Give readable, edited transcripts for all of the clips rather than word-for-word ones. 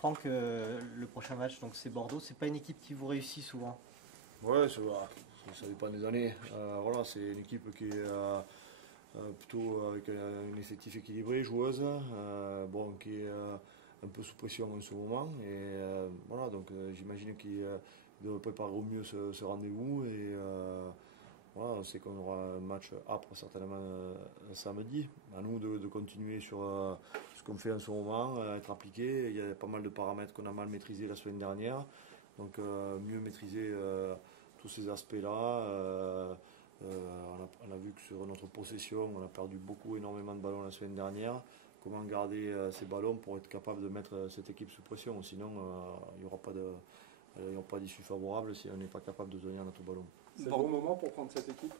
Franck, le prochain match, donc c'est Bordeaux. C'est pas une équipe qui vous réussit souvent. Ouais, ça dépend des années. Voilà, c'est une équipe qui est plutôt avec un effectif équilibré, joueuse, bon, qui est un peu sous pression en ce moment. Et voilà, donc j'imagine qu'ils doivent préparer au mieux ce rendez-vous. Et voilà, on sait qu'on aura un match âpre certainement samedi. À nous de continuer sur ce qu'on fait en ce moment, être appliqué. Il y a pas mal de paramètres qu'on a mal maîtrisés la semaine dernière. Donc mieux maîtriser tous ces aspects-là. On a vu que sur notre possession, on a perdu énormément de ballons la semaine dernière. Comment garder ces ballons pour être capable de mettre cette équipe sous pression. Sinon, il n'y aura pas d'issue favorable si on n'est pas capable de tenir notre ballon. C'est le bon moment pour prendre cette équipe?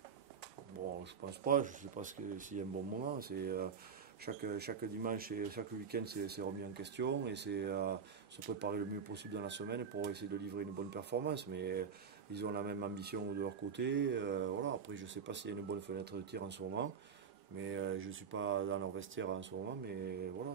Bon, je pense pas. Je ne sais pas s'il y a un bon moment. Chaque dimanche et chaque week-end, c'est remis en question et c'est se préparer le mieux possible dans la semaine pour essayer de livrer une bonne performance. Mais ils ont la même ambition de leur côté. Voilà. Après, je ne sais pas s'il y a une bonne fenêtre de tir en ce moment. Mais je ne suis pas dans leur vestiaire en ce moment. Mais voilà,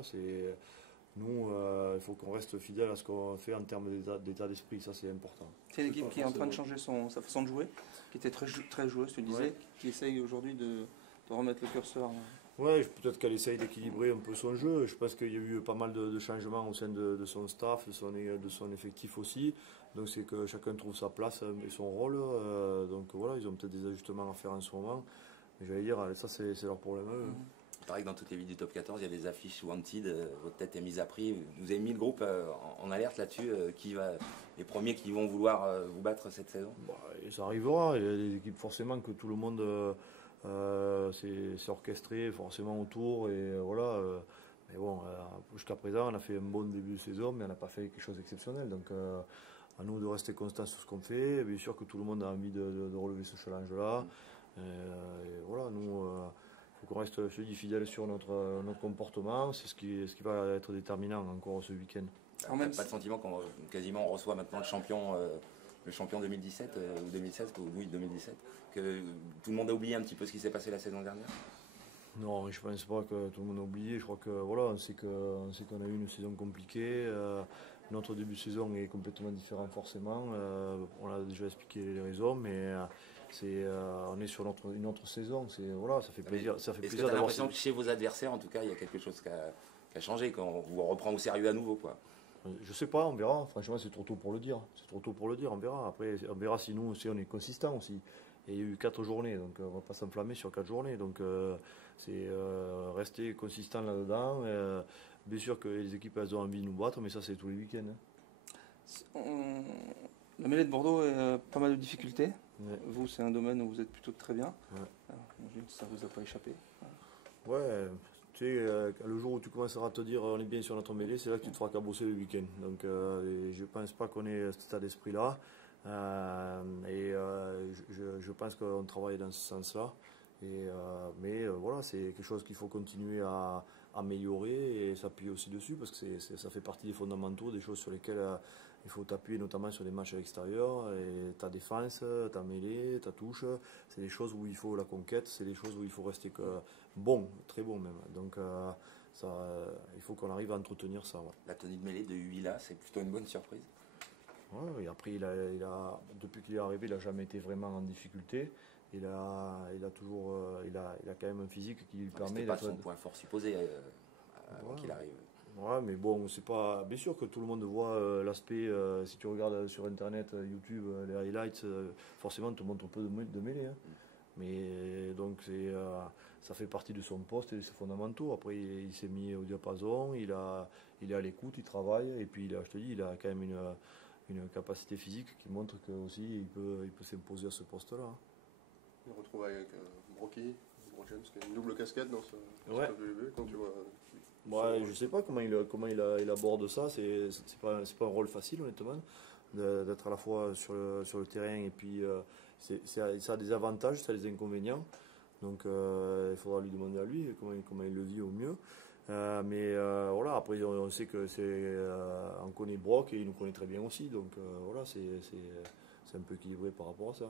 nous, il faut qu'on reste fidèle à ce qu'on fait en termes d'état d'esprit. Ça, c'est important. C'est une équipe qui est en train de changer sa façon de jouer, qui était très joueuse, tu disais, qui essaye aujourd'hui de remettre le curseur. Ouais, peut-être qu'elle essaye d'équilibrer un peu son jeu. Je pense qu'il y a eu pas mal de changements au sein de son staff, de son effectif aussi. Donc c'est que chacun trouve sa place et son rôle. Donc voilà, ils ont peut-être des ajustements à faire en ce moment. Mais j'allais dire, ça c'est leur problème. Il paraît que dans toutes les villes du top 14, il y a des affiches wanted, votre tête est mise à prix. Vous avez mis le groupe en alerte là-dessus. Les premiers qui vont vouloir vous battre cette saison? Et ça arrivera. Il y a des équipes forcément que tout le monde c'est orchestré forcément autour. Et voilà. Mais bon, jusqu'à présent, on a fait un bon début de saison, mais on n'a pas fait quelque chose d'exceptionnel. Donc à nous de rester constants sur ce qu'on fait. Bien sûr que tout le monde a envie de relever ce challenge-là. Et voilà, nous, il faut qu'on reste, je dis, fidèle sur notre comportement. C'est ce qui va être déterminant encore ce week-end. Pas de sentiment qu'on quasiment on reçoit maintenant le champion 2017 ou 2016, oui 2017, que tout le monde a oublié un petit peu ce qui s'est passé la saison dernière? Non, je ne pense pas que tout le monde a oublié. Je crois que voilà, on sait qu'on a eu une saison compliquée. Notre début de saison est complètement différent forcément. On a déjà expliqué les raisons, mais on est sur une autre saison. Voilà, ça fait plaisir. Est-ce que tu as l'impression que chez vos adversaires, en tout cas, il y a quelque chose qui a changé, qu'on vous reprend au sérieux à nouveau, quoi? Je sais pas, on verra. Franchement, c'est trop tôt pour le dire. C'est trop tôt pour le dire, on verra. Après, on verra si nous aussi on est consistant aussi. Et il y a eu 4 journées, donc on ne va pas s'enflammer sur 4 journées. Donc c'est rester consistant là-dedans. Bien sûr que les équipes elles ont envie de nous battre, mais ça c'est tous les week-ends. La mêlée de Bordeaux a pas mal de difficultés. Ouais. Vous, c'est un domaine où vous êtes plutôt très bien. Ouais. Ça ne vous a pas échappé. Ouais, tu sais, le jour où tu commenceras à te dire on est bien sur notre mêlée, c'est là que tu te feras cabosser le week-end. Donc je ne pense pas qu'on ait cet état d'esprit-là. Je pense qu'on travaille dans ce sens-là. Mais voilà, c'est quelque chose qu'il faut continuer à améliorer et s'appuyer aussi dessus parce que ça fait partie des fondamentaux, des choses sur lesquelles il faut t'appuyer notamment sur les matchs à l'extérieur. Et ta défense, ta mêlée, ta touche, c'est des choses où il faut la conquête, c'est des choses où il faut rester bon, très bon même. Donc il faut qu'on arrive à entretenir ça. Ouais. La tenue de mêlée de Huila, c'est plutôt une bonne surprise. Ouais, et après, depuis qu'il est arrivé, il n'a jamais été vraiment en difficulté. Il a quand même un physique qui lui permet d'être. C'est pas son point fort supposé avant qu'il arrive. Ouais, mais bon, c'est pas. Bien sûr que tout le monde voit l'aspect. Si tu regardes sur internet, YouTube, les highlights, forcément, on te montre un peu de mêlée. Hein. Mais donc, ça fait partie de son poste et de ses fondamentaux. Après, il s'est mis au diapason, il est à l'écoute, il travaille. Et puis, je te dis, il a quand même une capacité physique qui montre que aussi il peut s'imposer à ce poste-là. On retrouve avec Brocky James qui a une double casquette dans ce WB quand tu vois. Ouais, je sais pas comment il aborde ça. C'est pas un rôle facile honnêtement d'être à la fois sur le terrain et puis ça a des avantages, ça a des inconvénients. Donc il faudra lui demander à lui comment il le vit au mieux. Mais voilà, après on sait que on connaît Brock et il nous connaît très bien aussi. Donc voilà, c'est un peu équilibré par rapport à ça.